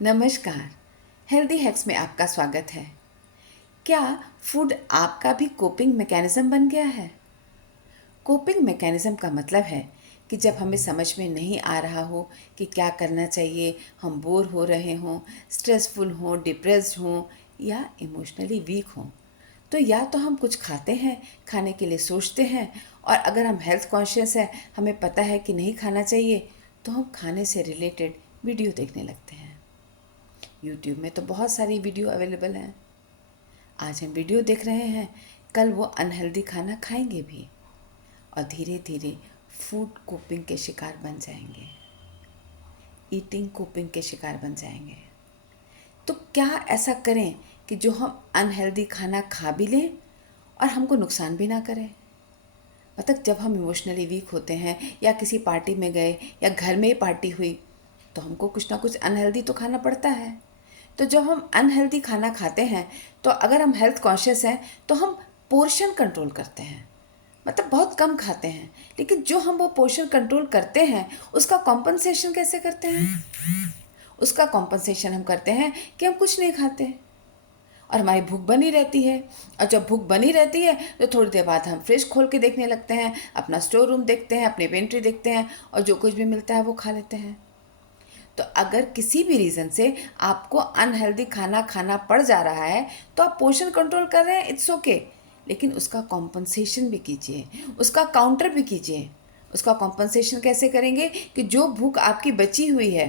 नमस्कार। Healthy hacks में आपका स्वागत है। क्या फूड आपका भी कोपिंग मैकेनिज्म बन गया है? कोपिंग मैकेनिज्म का मतलब है कि जब हमें समझ में नहीं आ रहा हो कि क्या करना चाहिए, हम बोर हो रहे हों, स्ट्रेसफुल हों, डिप्रेस्ड हों या इमोशनली वीक हों, तो या तो हम कुछ खाते हैं, खाने के लिए सोचते हैं, और अगर हम हेल्थ कॉन्शियस है, हमें पता है कि नहीं खाना चाहिए, तो हम खाने से रिलेटेड वीडियो देखने लगते हैं। यूट्यूब में तो बहुत सारी वीडियो अवेलेबल हैं। आज हम वीडियो देख रहे हैं, कल वो अनहेल्दी खाना खाएंगे भी, और धीरे धीरे फूड कोपिंग के शिकार बन जाएंगे, ईटिंग कोपिंग के शिकार बन जाएंगे। तो क्या ऐसा करें कि जो हम अनहेल्दी खाना खा भी लें और हमको नुकसान भी ना करें? मतलब जब हम इमोशनली वीक होते हैं या किसी पार्टी में गए या घर में ही पार्टी हुई, तो हमको कुछ ना कुछ अनहेल्दी तो खाना पड़ता है। तो जब हम अनहेल्दी खाना खाते हैं, तो अगर हम हेल्थ कॉन्शियस हैं तो हम पोर्शन कंट्रोल करते हैं, मतलब बहुत कम खाते हैं। लेकिन जो हम वो पोर्शन कंट्रोल करते हैं, उसका कॉम्पनसेशन कैसे करते हैं? उसका कॉम्पनसेशन हम करते हैं कि हम कुछ नहीं खाते और हमारी भूख बनी रहती है। और जब भूख बनी रहती है तो थोड़ी देर बाद हम फ्रिज खोल के देखने लगते हैं, अपना स्टोर रूम देखते हैं, अपनी पेंट्री देखते हैं, और जो कुछ भी मिलता है वो खा लेते हैं। तो अगर किसी भी रीज़न से आपको अनहेल्दी खाना खाना पड़ जा रहा है, तो आप पोर्शन कंट्रोल कर रहे हैं, इट्स ओके, लेकिन उसका कॉम्पनसेशन भी कीजिए, उसका काउंटर भी कीजिए। उसका कॉम्पनसेशन कैसे करेंगे कि जो भूख आपकी बची हुई है,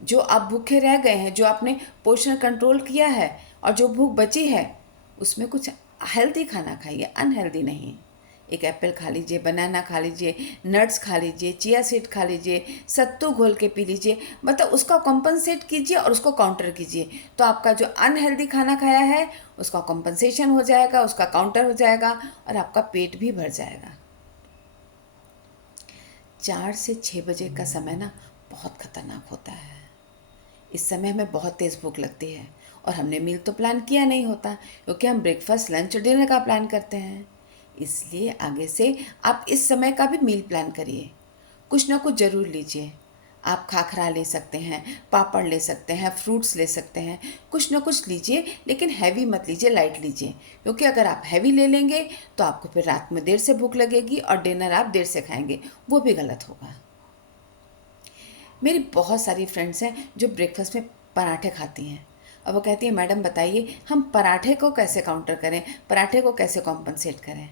जो आप भूखे रह गए हैं, जो आपने पोर्शन कंट्रोल किया है, और जो भूख बची है, उसमें कुछ हेल्दी खाना खाइए, अनहेल्दी नहीं। एक एप्पल खा लीजिए, बनाना खा लीजिए, नट्स खा लीजिए, चिया सीड खा लीजिए, सत्तू घोल के पी लीजिए। मतलब उसका कॉम्पनसेट कीजिए और उसको काउंटर कीजिए, तो आपका जो अनहेल्दी खाना खाया है उसका कॉम्पनसेशन हो जाएगा, उसका काउंटर हो जाएगा, और आपका पेट भी भर जाएगा। 4 से 6 बजे का समय ना बहुत खतरनाक होता है। इस समय हमें बहुत तेज़ भूख लगती है, और हमने मील तो प्लान किया नहीं होता, क्योंकि हम ब्रेकफास्ट, लंच और डिनर का प्लान करते हैं। इसलिए आगे से आप इस समय का भी मील प्लान करिए। कुछ ना कुछ ज़रूर लीजिए। आप खाखरा ले सकते हैं, पापड़ ले सकते हैं, फ्रूट्स ले सकते हैं, कुछ ना कुछ लीजिए, लेकिन हैवी मत लीजिए, लाइट लीजिए। क्योंकि अगर आप हैवी ले लेंगे तो आपको फिर रात में देर से भूख लगेगी और डिनर आप देर से खाएंगे, वो भी गलत होगा। मेरी बहुत सारी फ्रेंड्स हैं जो ब्रेकफास्ट में पराठे खाती हैं, और वो कहती हैं, मैडम बताइए हम पराठे को कैसे काउंटर करें, पराठे को कैसे कॉम्पनसेट करें?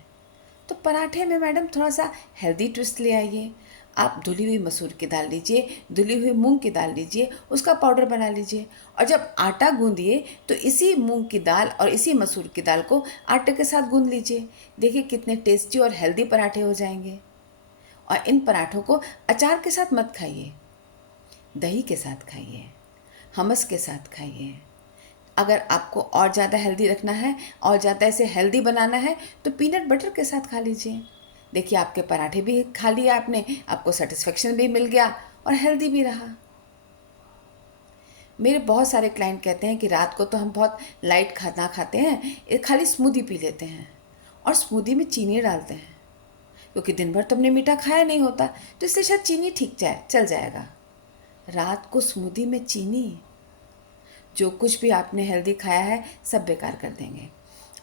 तो पराठे में मैडम थोड़ा सा हेल्दी ट्विस्ट ले आइए। आप धुली हुई मसूर की दाल लीजिए, धुली हुई मूंग की दाल लीजिए, उसका पाउडर बना लीजिए, और जब आटा गूंदिए तो इसी मूंग की दाल और इसी मसूर की दाल को आटे के साथ गूंद लीजिए। देखिए कितने टेस्टी और हेल्दी पराठे हो जाएंगे। और इन पराठों को अचार के साथ मत खाइए, दही के साथ खाइए, हमस के साथ खाइए। अगर आपको और ज़्यादा हेल्दी रखना है और ज़्यादा इसे हेल्दी बनाना है, तो पीनट बटर के साथ खा लीजिए। देखिए आपके पराठे भी खा लिए आपने, आपको सेटिस्फेक्शन भी मिल गया और हेल्दी भी रहा। मेरे बहुत सारे क्लाइंट कहते हैं कि रात को तो हम बहुत लाइट खाना खाते हैं, खाली स्मूदी पी लेते हैं, और स्मूदी में चीनी डालते हैं, क्योंकि दिन भर तो हमने मीठा खाया नहीं होता, तो इसलिए शायद चीनी ठीक जाए, चल जाएगा। रात को स्मूदी में चीनी, जो कुछ भी आपने हेल्दी खाया है सब बेकार कर देंगे।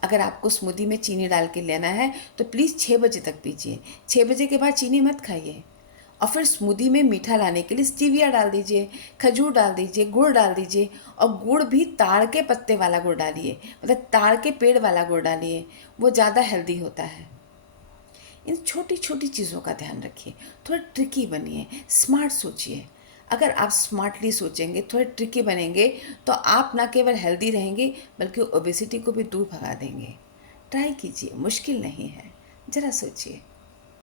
अगर आपको स्मूदी में चीनी डाल के लेना है तो प्लीज़ 6 बजे तक पीजिए, 6 बजे के बाद चीनी मत खाइए। और फिर स्मूदी में मीठा लाने के लिए स्टीविया डाल दीजिए, खजूर डाल दीजिए, गुड़ डाल दीजिए, और गुड़ भी ताड़ के पत्ते वाला गुड़ डालिए, मतलब ताड़ के पेड़ वाला गुड़ डालिए, वो ज़्यादा हेल्दी होता है। इन छोटी छोटी चीज़ों का ध्यान रखिए, थोड़ा ट्रिकी बनिए, स्मार्ट सोचिए। अगर आप स्मार्टली सोचेंगे, थोड़े ट्रिकी बनेंगे, तो आप ना केवल हेल्दी रहेंगे बल्कि ओबेसिटी को भी दूर भगा देंगे। ट्राई कीजिए, मुश्किल नहीं है, ज़रा सोचिए।